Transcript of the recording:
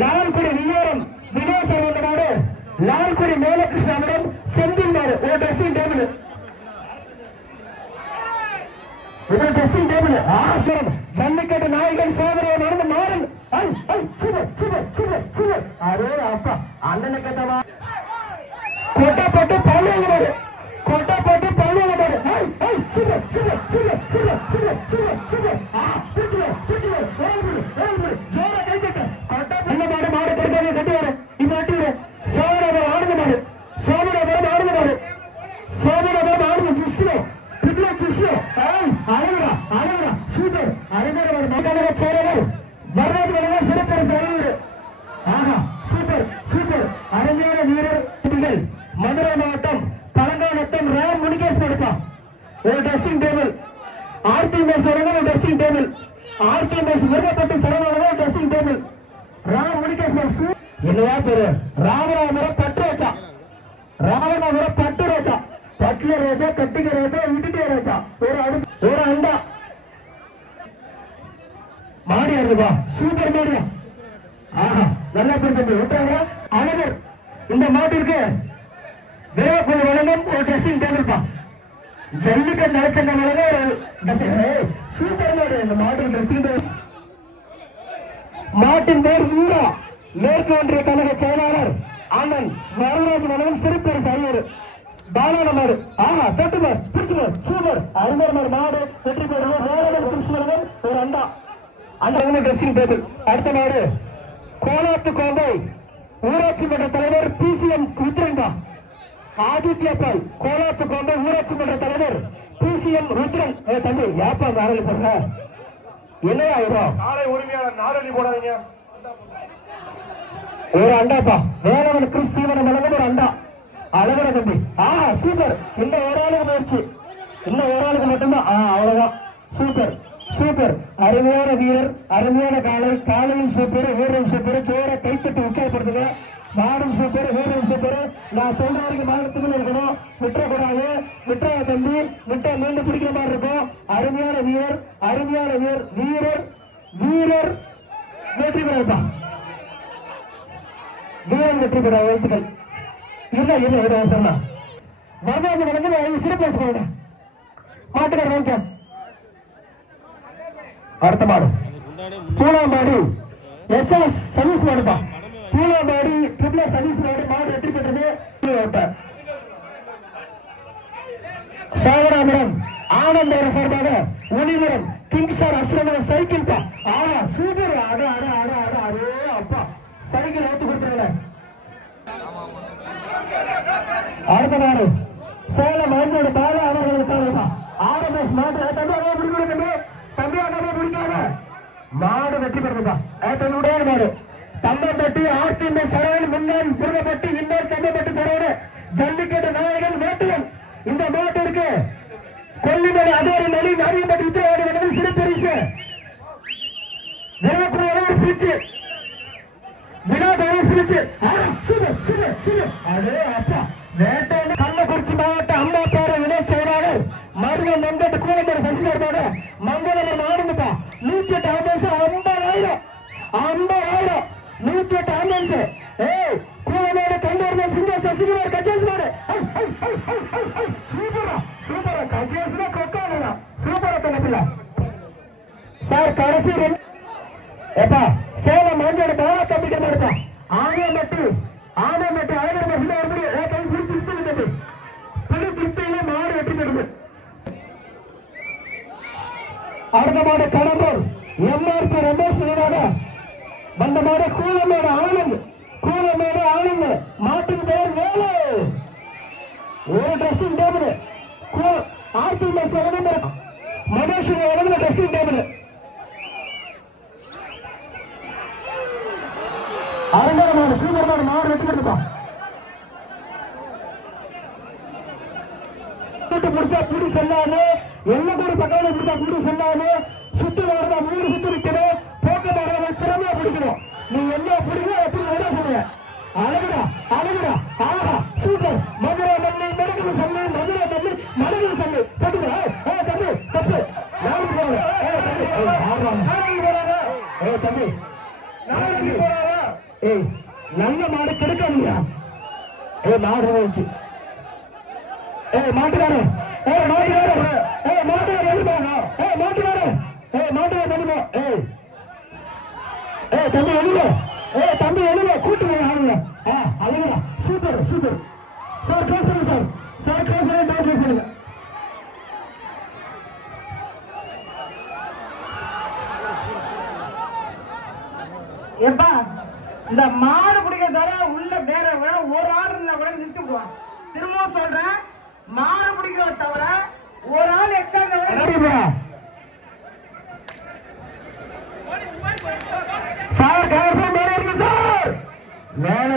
லால்குடி வியோரம் வினோசம் வந்த மாடு, லால்குடி மேலகிருஷ்ணாவிடம் செந்தில் மாடு. ஒரு dressing table, dressing table. Jallikattu நாயகன் சோதனை நடந்து மாறன். அரே அப்பா அண்ணனுக்கு கொட்டப்பட்டு பழுவங்க மாடு, கொட்டப்பட்டு பழுவங்க மாடு. மாடு கட்டி வர இது வட்டி வர சோதனை ஆடுங்க மாடு, சோதனை ஆடுங்க மாடு, சோதனை ஆடுங்க ஜிஸ்லோ பிப்ல ஜிஸ்லோ அழகுடா அழகுடா சூப்பர் அழகான மகனாக சேரவர் வரலாற்று வழங்க சிறப்பரசு அறிவுறு. ஆஹா சூப்பர் சூப்பர் அருமையான வீரர். மதுரை மாவட்டம் பழங்காநத்தம் ராம் முனிகேஷ் படுப்பா. ஒரு ட்ரெஸ்ஸிங் டேபிள் ஆர்டிஎம்எஸ் ஒரு ட்ரெஸ்ஸிங் டேபிள், ஆர்டிஎம்எஸ் விருப்பப்பட்டு சரவண ட்ரெஸ்ஸிங் டேபிள். ராம் முனிகேஷ் என்னையா பேரு ராமராமரை பட்டு வச்சா, ராமராமரை பட்டு ரோச்சா, பட்டுல ரோச்சா கட்டிக்க ரோச்சா விட்டுட்டே ரோச்சா. ஒரு அண்டா மாடியா இருக்குப்பா, சூப்பர் மாடியா. ஆஹா நல்லா பேர் விட்டாங்க அழகர். இந்த மாட்டிற்கு விரைவுக்குழு வழங்கும் ஒரு ட்ரெஸ்ஸிங் டேபிள் பா. ஜல்லிக்கட்டு நிலச்சண்ட வழங்க ஒரு சூப்பர் மாடு. இந்த மாட்டு ட்ரெஸ்ஸிங் டேபிள். மாட்டின் பேர் வீரா, மேற்கு ஒன்றிய கழக செயலாளர் ஆனந்த் வரராஜ் வழங்கும் சிறுபெருசு அறிவுறு பாலான மாடு. ஆஹா தொட்டுமார் பிடிச்சுமார் சூப்பர் அருமையான மாடு. வெற்றி பெறுவோம் வேற கிருஷ்ணன் ஒரு அண்டா அந்த ட்ரெஸ்ஸிங் டேபிள். அடுத்த மாடு கோலாத்து கோம்பை ஊராட்சி மன்ற தலைவர் பிசிஎம் ருத்ரன்பா. ஆதித்யா பால் கோலாத்து கோம்பை ஊராட்சி மன்ற தலைவர் பிசிஎம் ருத்ரன். தம்பி ஏப்பா நாரளி போடுற என்னையா ஆயிரும் நாளை உரிமையாளர் நாரளி போடாதீங்க. ஒரு அண்டாப்பா வேலவன் கிறிஸ்தீவன் வழங்கும் ஒரு அண்டா அழகர தம்பி. ஆஹா சூப்பர். இந்த ஒரு ஆளுக்கு முயற்சி, இந்த ஒரு ஆளுக்கு மட்டும்தான். அவ்வளவுதான் சூப்பர் சூப்பர். அருமையான வீரர், அருமையான காலை, காலையும் சூப்பர், வீரரும் சூப்பர். ஜோர கைத்தட்டி உற்சாகப்படுத்துங்க. மாடும் சூப்பர், வீரரும் சூப்பர். நான் சொல்ற வரைக்கும் மாநிலத்துக்குள்ள இருக்கணும், விட்டுறக்கூடாது. விட்டுற தம்பி விட்ட மீண்டும் பிடிக்கிற மாதிரி இருக்கும். அருமையான வீரர், அருமையான வீரர், வீரர் வீரர் வெற்றி பெறப்பா, வீரர் வெற்றி பெற வாழ்த்துக்கள். இல்ல இல்ல இதை சொன்னா வரலாறு வழங்க சிறப்பு போங்க மாட்டுக்கார வாங்கிக்க. அடுத்த மாடு பூலாம்பாடி எஸ்எஸ் சர்வீஸ் மாடுப்பா. பூலாம்பாடி ட்ரிபிள் சர்வீஸ் மாடு. மாடு வெற்றி பெற்றது. சாகராபுரம் ஆனந்தர சார்பாக ஒளிவரம் கிங்ஸ்டார் அஸ்ட்ரோனமர் சைக்கிள் பா. ஆனா சூப்பர். அட அட அட அட அரே அப்பா சைக்கிள் ஏத்து கொடுத்தாங்க. அடுத்த மாடு சேலம் மாஞ்சோட பால அவர்களுக்காக ஆர்எம்எஸ் மாடு. தம்பி பிடிக்காத மாடு வெற்றி பெறுதா. தன்னுடைய மாடு தம்பப்பட்டி ஆர்டிஎம்எஸ் சரவணன் முன்னாள் முருகப்பட்டி இன்னொரு தம்பப்பட்டி சரவணன் ஜல்லிக்கட்டு நாயகன் வேட்டுவன். இந்த மாட்டிற்கு கொல்லிமலை அதே நெலி நாரியப்பட்டி உத்தரவாடி சிறப்பரிசு பிரிச்சு விழாவை பிரிச்சு. அதே அப்பா வேட்டையன் கள்ளக்குறிச்சி மாவட்ட அம்மா பேர இணை செயலாளர் மருதம் வெங்கட் கூலம்பர் சசிசார்பாக மங்களம் ஆடுங்கப்பா. 108 ஆம்புலன்ஸ் 50,000 50,000 108 ஆம்புலன்ஸ். கூலமேடு கண்டூர்ல சிங்க சசிகுமார் கச்சேஸ் மாடு. சூப்பரா சூப்பரா கச்சேஸ்ல கொக்கானா சூப்பரா தனப்பில்ல சார். கடைசி எப்பா சேலம் மாஞ்சோட பாலா கம்பிட்ட மாடுப்பா. ஆனைமட்டு அழகர் மகிழ கை பிடித்து பிடி திருப்தியில மாடு வெற்றி பெறுது. அடுத்த மாடு கடம்பூர் எம்ஆர்பி ரமேஷ் நினைவாக வந்த மாடு கூலமேடு ஆளுங்க. கூலமேடு ஆளுங்க மாட்டின் பெயர் வேலு. ஒரு ட்ரெஸ்ஸிங் டேபிள் ஆர்டிஎம்எஸ் மனோஷ் ட்ரெஸ்ஸிங் டேபிள். அரங்கமான சூப்பர்மான மாடு வெற்றி பெற்றுப்பா. முடிச்சா புடி செல்லாது, எல்லக்கூடி பக்கம் முடிச்சா புடி செல்லாது. சுத்து வரதா 3 சுத்து நிற்கணும். போக்க வரத திறமையா பிடிக்கணும். நீ என்ன பிடிக்கணும் எப்படி வேலை சொல்லுங்க. அழகுடா அழகுடா. ஆஹா சூப்பர். மதுரை மல்லி மெடிக்கல் சொல்லு, மதுரை மல்லி மலையில் சொல்லு. தப்பு தம்பி தப்பு நாளைக்கு போறாங்க. தம்பி நாளைக்கு போறாங்க. ஏய் நல்ல மாடு கெடுக்காதீங்க. மாடு வச்சு மாட்டுக்காரு மாட்டுக்காரு மாட்டுக்காரு எழுப்பாங்க. மாட்டுக்காரு மாட்டுக்காரு எழுப்போ. தம்பி எழுத தம்பி எழுத கூட்டு ஆளுங்க. அழகா சூப்பர் சூப்பர் சார். க்ளோஸ் பண்ணுங்க சார். சார் க்ளோஸ் பண்ணி டோர் க்ளோஸ் பண்ணுங்க. ஏப்பா இந்த மாடு பிடிக்க தர உள்ள வேற ஒரு ஆள் இருந்தா கூட நிறுத்தி விடுவான். திரும்பவும் சொல்றேன், மாடு பிடிக்கிறத தவிர ஒரு ஆள் எக்ஸ்ட்ரா சார். சார் மேல இருக்கு சார். மேல